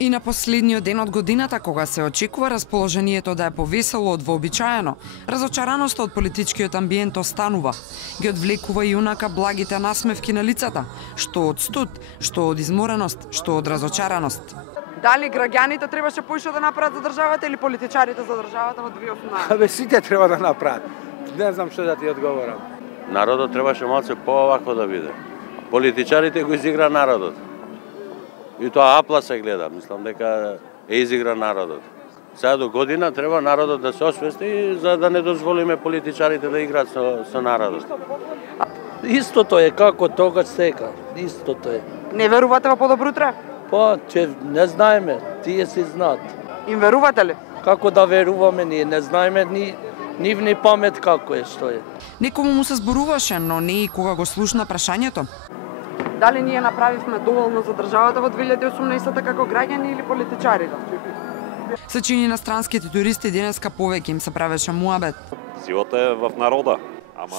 И на последниот ден од годината, кога се очекува расположението да е повесело од вообичаено, разочараноста од политичкиот амбиент останува. Ги одвлекува и унака благите насмевки на лицата, што од студ, што од измореност, што од разочараност. Дали граѓаните требаше поише да направат за државата или политичарите за државата во 2018? Абе, сите треба да направат. Не знам што да ти одговорам. Народот требаше малце поовако да биде. Политичарите го изигра народот. И тоа апла се гледа, мислам дека е изигра народот. Сега до година треба народот да се освести за да не дозволиме политичарите да играат со народот. Истото е како тогаш сега, истото е. Не верувате во подобро утре? Па, че не знаеме, тие си знаат. Им верувате ли? Како да веруваме, ние не знаеме нивни памет како е, што е. Некому му се зборуваше, но не и кога го слушна прашањето. Дали ние направивме доволно за државата во 2018 како граѓани или политичари? Се чини на странските туристи денеска повеќе им се правеше муабет. Силата е во народа.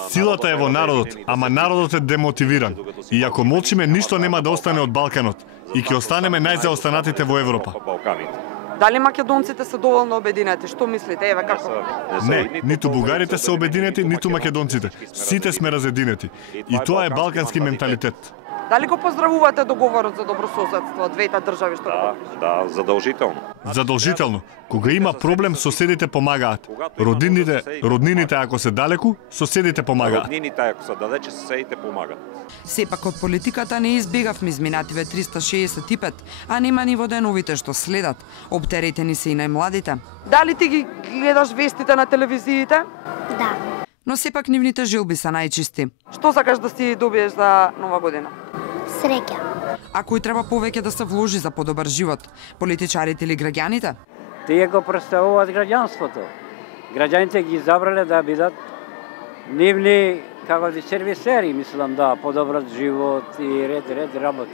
Силата е во народот, ама народот е демотивиран. И ако молчиме, ништо нема да остане од Балканот и ќе останеме најзаостанатите во Европа. Дали македонците се доволно обединети? Што мислите? Еве како? Не, ниту бугарите се обединети, ниту македонците. Сите сме разединети. И тоа е балкански менталитет. Дали го поздравувате договорот за добрососедство од двете држави што Да, задолжително. Задолжително. Кога има проблем, соседите помагаат. Роднините ако се далеку, соседите помагаат. Роднините ако се далече, соседите помагаат. Сепак од политиката не избегавме изминативе 365, а нема ни во деновите што следат. Оптеретени се и најмладите. Дали ти ги гледаш вестите на телевизиите? Да. Но сепак нивните жилби се најчисти. Што сакаш да си добиеш за Нова година? Среќа. А кој треба повеќе да се вложи за подобар живот? Политичарите или граѓаните? Тие го представуваат граѓанството. Граѓаните ги избрале да бидат нивни како да сервисери, мислам, да подобрат живот и ред работа.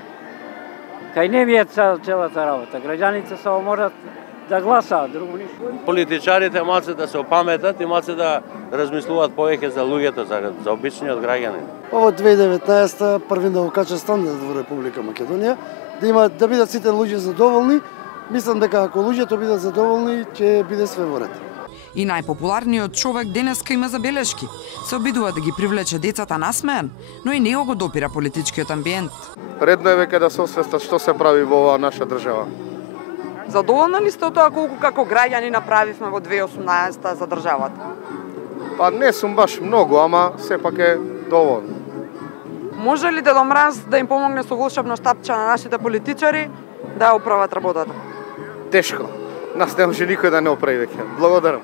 Кај не е целата работа. Граѓаните само морат да гласаат, друго ништо. Политичарите малце да се опаметат и малце да размислуваат повеќе за луѓето, за обичниот граѓанин. Во 2019 првин да го кача стандард во Република Македонија, да бидат сите луѓе задоволни. Мислам дека ако луѓето бидат задоволни, ќе биде све во ред. И најпопуларниот човек денеска има забелешки. Се обидува да ги привлече децата насмеан, но и него го допира политичкиот амбиент. Редно е веќе да се освестат што се прави во оваа наша држава. Задоволни ли сте од тоа колку како граѓани направивме во 2018 за државата? Па не сум баш многу, ама сепак е доволно. Може ли Дедо Мраз да им помогне со волшебно штапче на нашите политичари да оправат работата? Тешко. Нас не може никој да не оправи веќе. Благодарам.